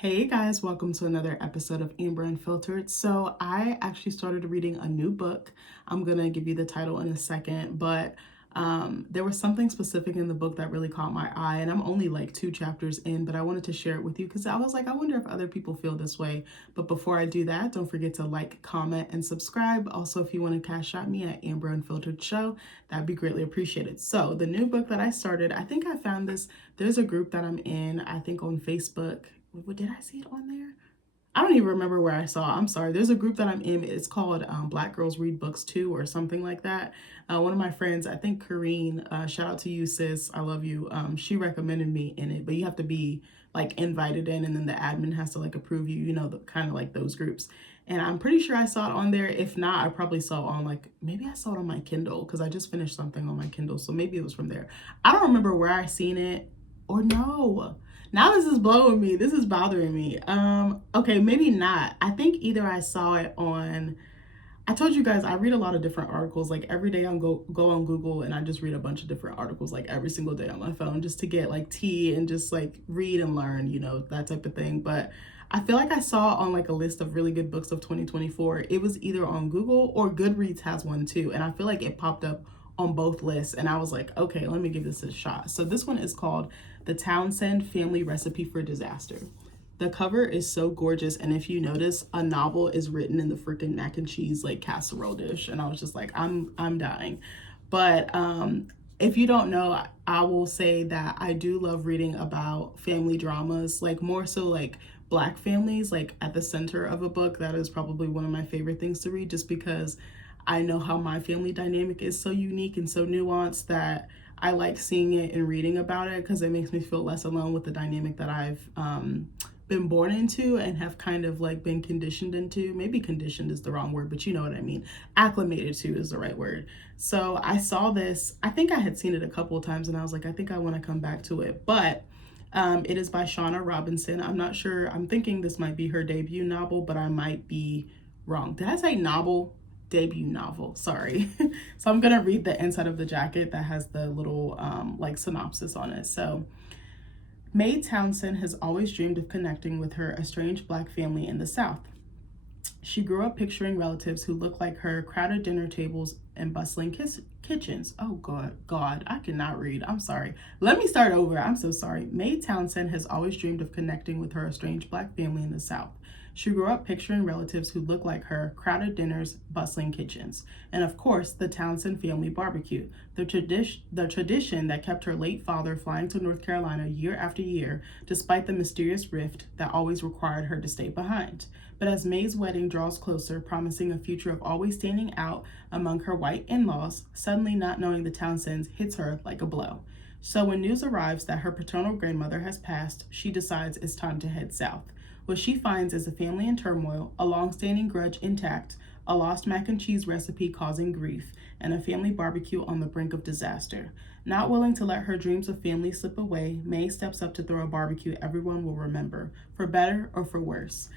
Hey guys, welcome to another episode of Amber Unfiltered. So I actually started reading a new book. I'm gonna give you the title in a second, but there was something specific in the book that really caught my eye, and I'm only like 2 chapters in, but I wanted to share it with you because I was like, I wonder if other people feel this way. But before I do that, don't forget to like, comment, and subscribe. Also, if you want to cash out me at AmberUnfilteredShow, that'd be greatly appreciated. So the new book that I started, I think I found this. There's a group that I'm in, I think on Facebook. Did I see it on there? I don't even remember where I saw it. I'm sorry. There's a group that I'm in. It's called Black Girls Read Books Too or something like that. One of my friends, I think Kareen, shout out to you, sis. I love you. She recommended me in it, but you have to be like invited in and then the admin has to like approve you, the kind of like those groups. And I'm pretty sure I saw it on there. If not, I probably saw it on maybe I saw it on my Kindle because I just finished something on my Kindle. So maybe it was from there. I don't remember where I seen it or no. Now this is blowing me. This is bothering me. Okay, maybe not. I think either I saw it on, I told you guys I read a lot of different articles. Like every day I go on Google and I just read a bunch of different articles like every single day on my phone just to get like tea and just like read and learn, that type of thing. But I feel like I saw on like a list of really good books of 2024. It was either on Google or Goodreads has one too. And I feel like it popped up on both lists and I was like, okay, let me give this a shot. So this one is called The Townsend Family Recipe for Disaster. The cover is so gorgeous, and if you notice, a novel is written in the freaking mac and cheese like casserole dish, and I was just like, I'm dying. But if you don't know, I will say that I do love reading about family dramas, like more so like Black families, like at the center of a book. That is probably one of my favorite things to read, just because I know how my family dynamic is so unique and so nuanced that I like seeing it and reading about it because it makes me feel less alone with the dynamic that I've been born into and have kind of like been conditioned into. Maybe conditioned is the wrong word, but you know what I mean. Acclimated to is the right word. So I saw this. I think I had seen it a couple of times and I was like, I think I want to come back to it. But it is by Shauna Robinson. I'm not sure. I'm thinking this might be her debut novel, but I might be wrong. Did I say novel? Debut novel, sorry. So I'm gonna read the inside of the jacket that has the little like synopsis on it. So Mae Townsend has always dreamed of connecting with her estranged Black family in the South. She grew up picturing relatives who look like her, crowded dinner tables and bustling kitchens. Oh God, I cannot read. I'm sorry. Let me start over. I'm so sorry. Mae Townsend has always dreamed of connecting with her estranged Black family in the South. She grew up picturing relatives who look like her, crowded dinners, bustling kitchens, and of course, the Townsend family barbecue, the tradition that kept her late father flying to North Carolina year after year, despite the mysterious rift that always required her to stay behind. But as Mae's wedding draws closer, promising a future of always standing out among her white in-laws, suddenly not knowing the Townsends hits her like a blow. So when news arrives that her paternal grandmother has passed, she decides it's time to head south. What she finds is a family in turmoil, a long-standing grudge intact, a lost mac and cheese recipe causing grief, and a family barbecue on the brink of disaster. Not willing to let her dreams of family slip away, Mae steps up to throw a barbecue everyone will remember, for better or for worse.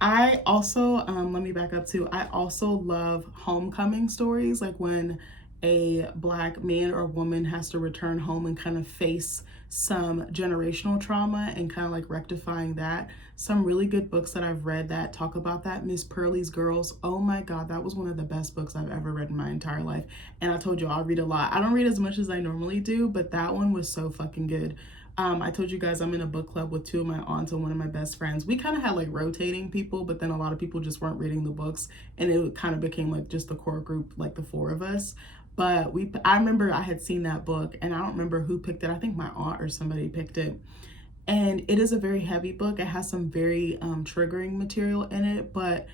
I also, let me back up too, I also love homecoming stories, like when a Black man or woman has to return home and kind of face some generational trauma and kind of like rectifying that. Some really good books that I've read that talk about that. Miss Pearlie's Girls. Oh my God, that was one of the best books I've ever read in my entire life. And I told you I'll read a lot. I don't read as much as I normally do, but that one was so fucking good. I told you guys I'm in a book club with 2 of my aunts and one of my best friends. We kind of had like rotating people, but then a lot of people just weren't reading the books and it kind of became like just the core group, like the 4 of us. But I remember I had seen that book and I don't remember who picked it. I think my aunt or somebody picked it. And it is a very heavy book. It has some very triggering material in it, but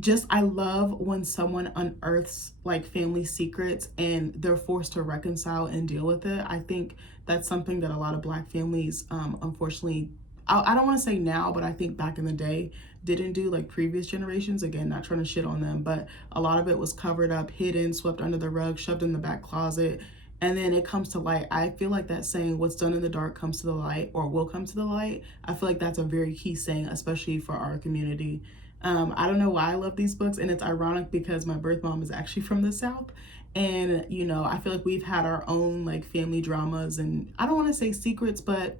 just I love when someone unearths like family secrets and they're forced to reconcile and deal with it. I think that's something that a lot of Black families unfortunately, I don't want to say now, but I think back in the day didn't do, like previous generations. Again, not trying to shit on them, but a lot of it was covered up, hidden, swept under the rug, shoved in the back closet, and then it comes to light. I feel like that saying, what's done in the dark comes to the light or will come to the light. I feel like that's a very key saying, especially for our community. I don't know why I love these books, and it's ironic because my birth mom is actually from the South. And, I feel like we've had our own like family dramas and I don't want to say secrets, but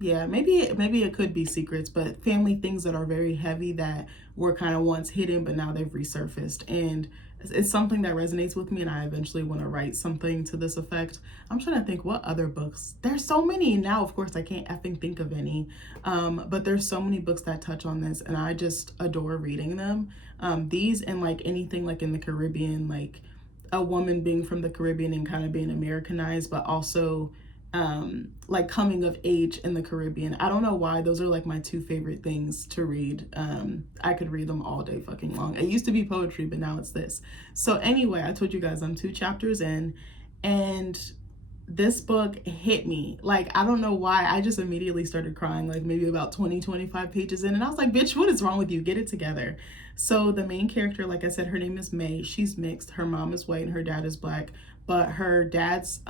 Yeah, maybe it could be secrets, but family things that are very heavy that were kind of once hidden, but now they've resurfaced. And it's something that resonates with me, and I eventually want to write something to this effect. I'm trying to think what other books. There's so many now. Of course, I can't effing think of any, but there's so many books that touch on this, and I just adore reading them. These and like anything like in the Caribbean, like a woman being from the Caribbean and kind of being Americanized, but also like coming of age in the Caribbean. I don't know why those are like my two favorite things to read. I could read them all day fucking long. It used to be poetry, but now it's this. So anyway, I told you guys I'm 2 chapters in, and this book hit me. Like, I don't know why. I just immediately started crying, like maybe about 20-25 pages in. And I was like, bitch, what is wrong with you? Get it together. So the main character, like I said, her name is May. She's mixed. Her mom is white and her dad is black. But her dad's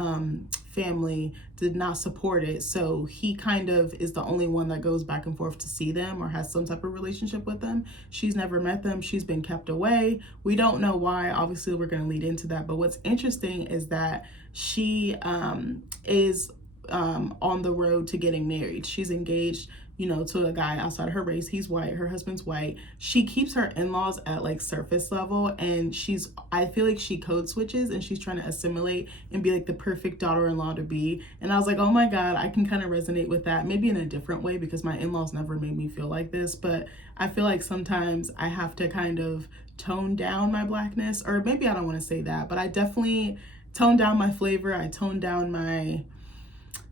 family did not support it. So he kind of is the only one that goes back and forth to see them or has some type of relationship with them. She's never met them. She's been kept away. We don't know why. Obviously, we're going to lead into that. But what's interesting is that she is on the road to getting married. She's engaged, you know, to a guy outside her race. He's white. Her husband's white. She keeps her in-laws at like surface level, and I feel like she code switches and she's trying to assimilate and be like the perfect daughter-in-law to be. And I was like, oh my God, I can kind of resonate with that, maybe in a different way, because my in-laws never made me feel like this. But I feel like sometimes I have to kind of tone down my blackness, or maybe I don't want to say that, but I definitely tone down my flavor. I tone down my,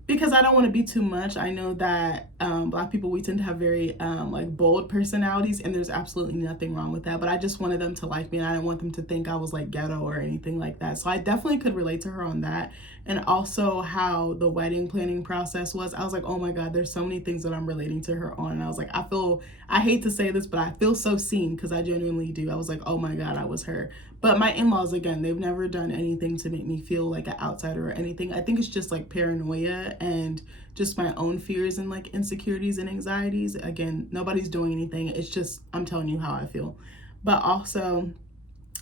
because I don't want to be too much. I know that Black people, we tend to have very like bold personalities, and there's absolutely nothing wrong with that. But I just wanted them to like me, and I didn't want them to think I was like ghetto or anything like that. So I definitely could relate to her on that. And also how the wedding planning process was. I was like, oh my God, there's so many things that I'm relating to her on. And I was like, I hate to say this, but I feel so seen, because I genuinely do. I was like, oh my God, I was her. But my in-laws, again, they've never done anything to make me feel like an outsider or anything. I think it's just like paranoia and just my own fears and like insecurities and anxieties. Again, nobody's doing anything. It's just, I'm telling you how I feel. But also,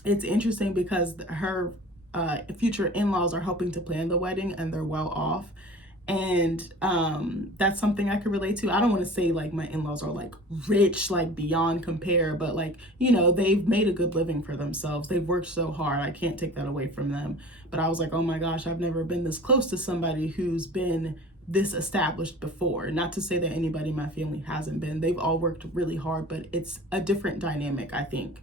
it's interesting because her future in-laws are helping to plan the wedding, and they're well off. And that's something I could relate to. I don't want to say like my in-laws are like rich, like beyond compare, but like, you know, they've made a good living for themselves. They've worked so hard. I can't take that away from them. But I was like, oh my gosh, I've never been this close to somebody who's been this established before. Not to say that anybody in my family hasn't been. They've all worked really hard, but it's a different dynamic, I think.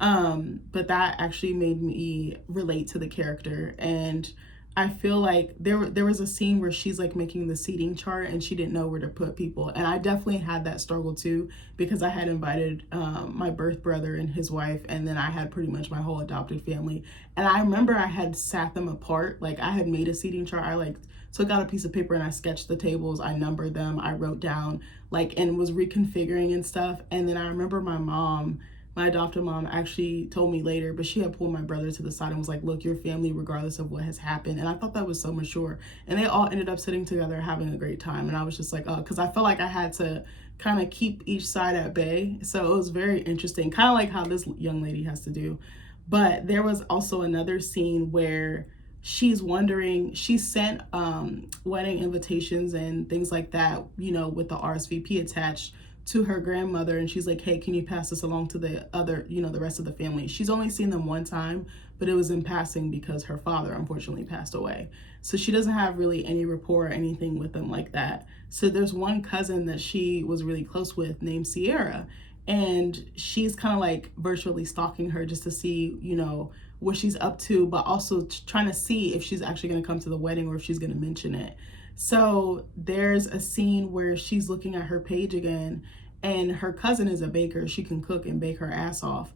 But that actually made me relate to the character. And I feel like there was a scene where she's like making the seating chart, and she didn't know where to put people. And I definitely had that struggle too, because I had invited my birth brother and his wife, and then I had pretty much my whole adopted family. And I remember I had sat them apart. Like, I had made a seating chart. I like took out a piece of paper and I sketched the tables. I numbered them. I wrote down like, and was reconfiguring and stuff. And then I remember my adopted mom actually told me later, but she had pulled my brother to the side and was like, look, your family, regardless of what has happened. And I thought that was so mature. And they all ended up sitting together having a great time. And I was just like, oh, because I felt like I had to kind of keep each side at bay. So it was very interesting, kind of like how this young lady has to do. But there was also another scene where she's wondering, she sent wedding invitations and things like that, you know, with the RSVP attached to her grandmother, and she's like, hey, can you pass this along to the other, you know, the rest of the family. She's only seen them one time, but it was in passing because her father unfortunately passed away. So she doesn't have really any rapport or anything with them like that. So there's one cousin that she was really close with named Sierra, and she's kind of like virtually stalking her just to see, you know, what she's up to, but also trying to see if she's actually going to come to the wedding or if she's going to mention it. So there's a scene where she's looking at her page again, and her cousin is a baker. She can cook and bake her ass off.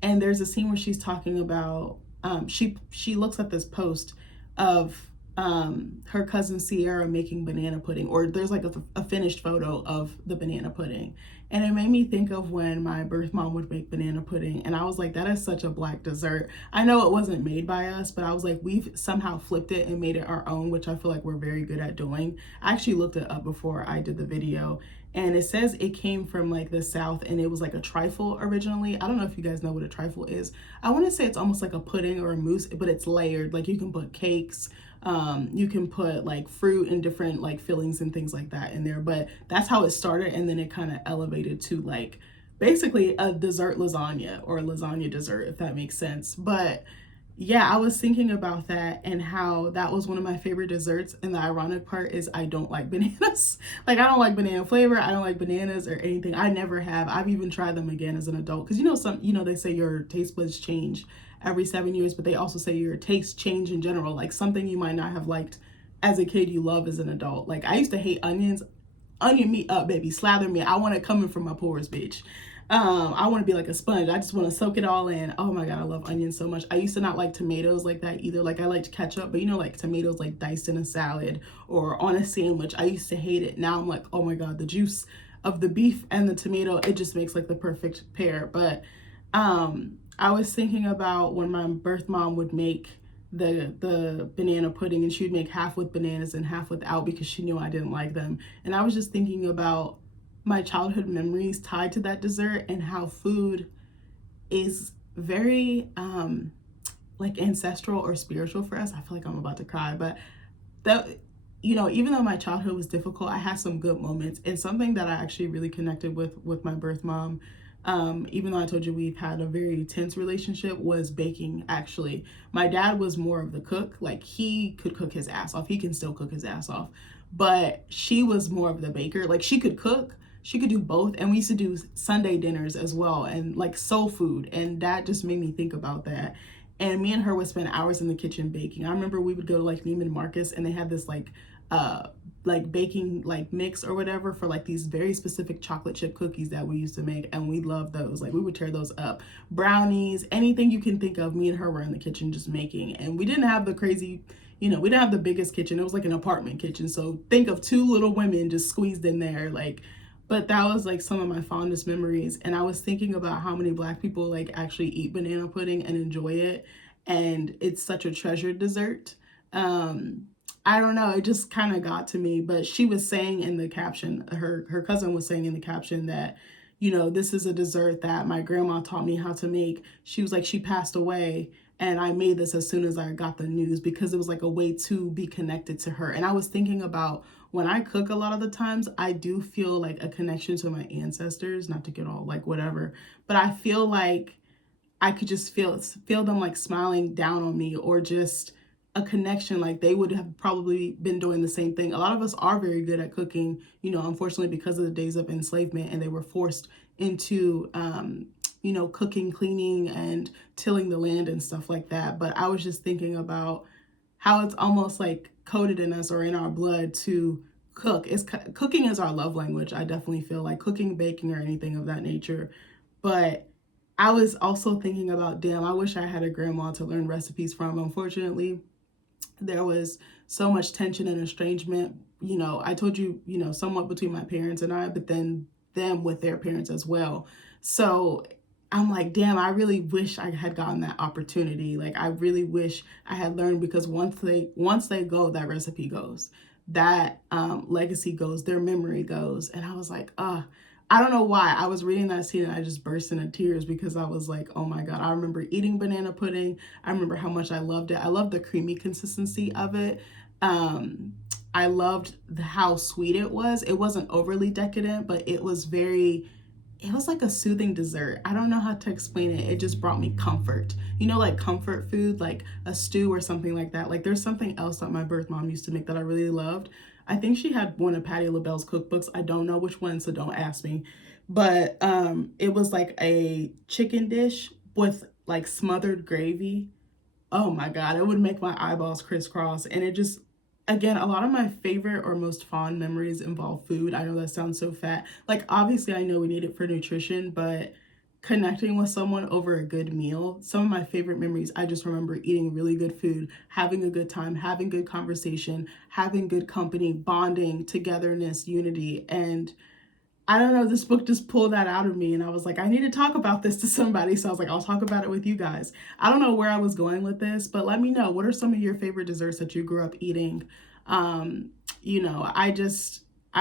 And there's a scene where she's talking about, she looks at this post of her cousin Sierra making banana pudding, or there's like a finished photo of the banana pudding. And it made me think of when my birth mom would make banana pudding. And I was like, that is such a Black dessert. I know it wasn't made by us, but I was like, we've somehow flipped it and made it our own, which I feel like we're very good at doing. I actually looked it up before I did the video, and it says it came from like the South, and it was like a trifle originally. I don't know if you guys know what a trifle is. I want to say it's almost like a pudding or a mousse, but it's layered. Like, you can put cakes, You can put like fruit and different like fillings and things like that in there. But that's how it started, and then it kind of elevated to like basically a dessert lasagna, or a lasagna dessert, if that makes sense. But yeah, I was thinking about that and how that was one of my favorite desserts. And the ironic part is I don't like bananas. Like, I don't like banana flavor. I don't like bananas or anything. I never have. I've even tried them again as an adult. Because they say your taste buds change every 7 years, but they also say your taste change in general. Like, something you might not have liked as a kid, you love as an adult. Like, I used to hate onions. Onion me up, baby. Slather me. I want it coming from my pores, bitch. I want to be like a sponge. I just want to soak it all in. Oh my God, I love onions so much. I used to not like tomatoes like that either. Like, I liked ketchup, but like tomatoes like diced in a salad or on a sandwich. I used to hate it. Now I'm like, oh my God, the juice of the beef and the tomato, it just makes like the perfect pair. But I was thinking about when my birth mom would make the banana pudding, and she would make half with bananas and half without because she knew I didn't like them. And I was just thinking about my childhood memories tied to that dessert, and how food is very like ancestral or spiritual for us. I feel like I'm about to cry, but that, even though my childhood was difficult, I had some good moments. And something that I actually really connected with my birth mom, even though I told you we've had a very tense relationship, was baking. Actually, my dad was more of the cook. Like, he could cook his ass off. He can still cook his ass off, but she was more of the baker. Like, she could cook, she could do both. And we used to do Sunday dinners as well, and like soul food, and that just made me think about that. And me and her would spend hours in the kitchen baking. I remember we would go to like Neiman Marcus, and they had this like baking like mix or whatever for like these very specific chocolate chip cookies that we used to make, and we loved those. Like, we would tear those up. Brownies, anything you can think of, me and her were in the kitchen just making. And we didn't have the crazy, we didn't have the biggest kitchen. It was like an apartment kitchen, so think of two little women just squeezed in there. Like, but that was like some of my fondest memories. And I was thinking about how many Black people like actually eat banana pudding and enjoy it, and it's such a treasured dessert. I don't know, it just kind of got to me. But she was saying in the caption, her cousin was saying in the caption that, this is a dessert that my grandma taught me how to make. She was like, she passed away, and I made this as soon as I got the news, because it was like a way to be connected to her. And I was thinking about, when I cook, a lot of the times I do feel like a connection to my ancestors, not to get all like whatever, but I feel like I could just feel them like smiling down on me, or just a connection. Like, they would have probably been doing the same thing. A lot of us are very good at cooking, unfortunately, because of the days of enslavement, and they were forced into cooking, cleaning, and tilling the land and stuff like that. But I was just thinking about how it's almost like coded in us or in our blood to cook. Cooking is our love language. I definitely feel like cooking, baking, or anything of that nature. But I was also thinking about, damn, I wish I had a grandma to learn recipes from. Unfortunately, there was so much tension and estrangement. I told you, somewhat between my parents and I, but then them with their parents as well. So I'm like, damn, I really wish I had gotten that opportunity. Like, I really wish I had learned, because once they go, that recipe goes, that legacy goes, their memory goes. And I was like, I don't know why. I was reading that scene and I just burst into tears, because I was like, oh my God, I remember eating banana pudding. I remember how much I loved it. I loved the creamy consistency of it. I loved how sweet it was. It wasn't overly decadent, but it was like a soothing dessert. I don't know how to explain it. It just brought me comfort. Like comfort food, like a stew or something like that. Like, there's something else that my birth mom used to make that I really loved. I think she had one of Patti LaBelle's cookbooks. I don't know which one, so don't ask me. But it was like a chicken dish with like smothered gravy. Oh my God, it would make my eyeballs crisscross. And it just, again, a lot of my favorite or most fond memories involve food. I know that sounds so fat. Like, obviously, I know we need it for nutrition, but connecting with someone over a good meal, some of my favorite memories, I just remember eating really good food, having a good time, having good conversation, having good company, bonding, togetherness, unity. And I don't know, this book just pulled that out of me, and I was like, I need to talk about this to somebody. So I was like, I'll talk about it with you guys. I don't know where I was going with this, but let me know, what are some of your favorite desserts that you grew up eating? I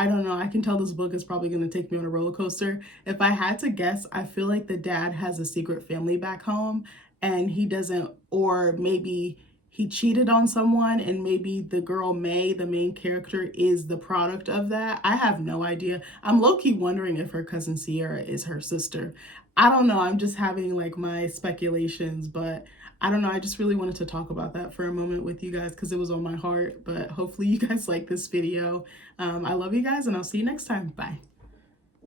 don't know. I can tell this book is probably going to take me on a roller coaster. If I had to guess, I feel like the dad has a secret family back home, and he doesn't, or maybe he cheated on someone and maybe the girl May, the main character, is the product of that. I have no idea. I'm low-key wondering if her cousin Sierra is her sister. I don't know. I'm just having like my speculations, but I don't know. I just really wanted to talk about that for a moment with you guys because it was on my heart. But hopefully you guys like this video. I love you guys and I'll see you next time. Bye.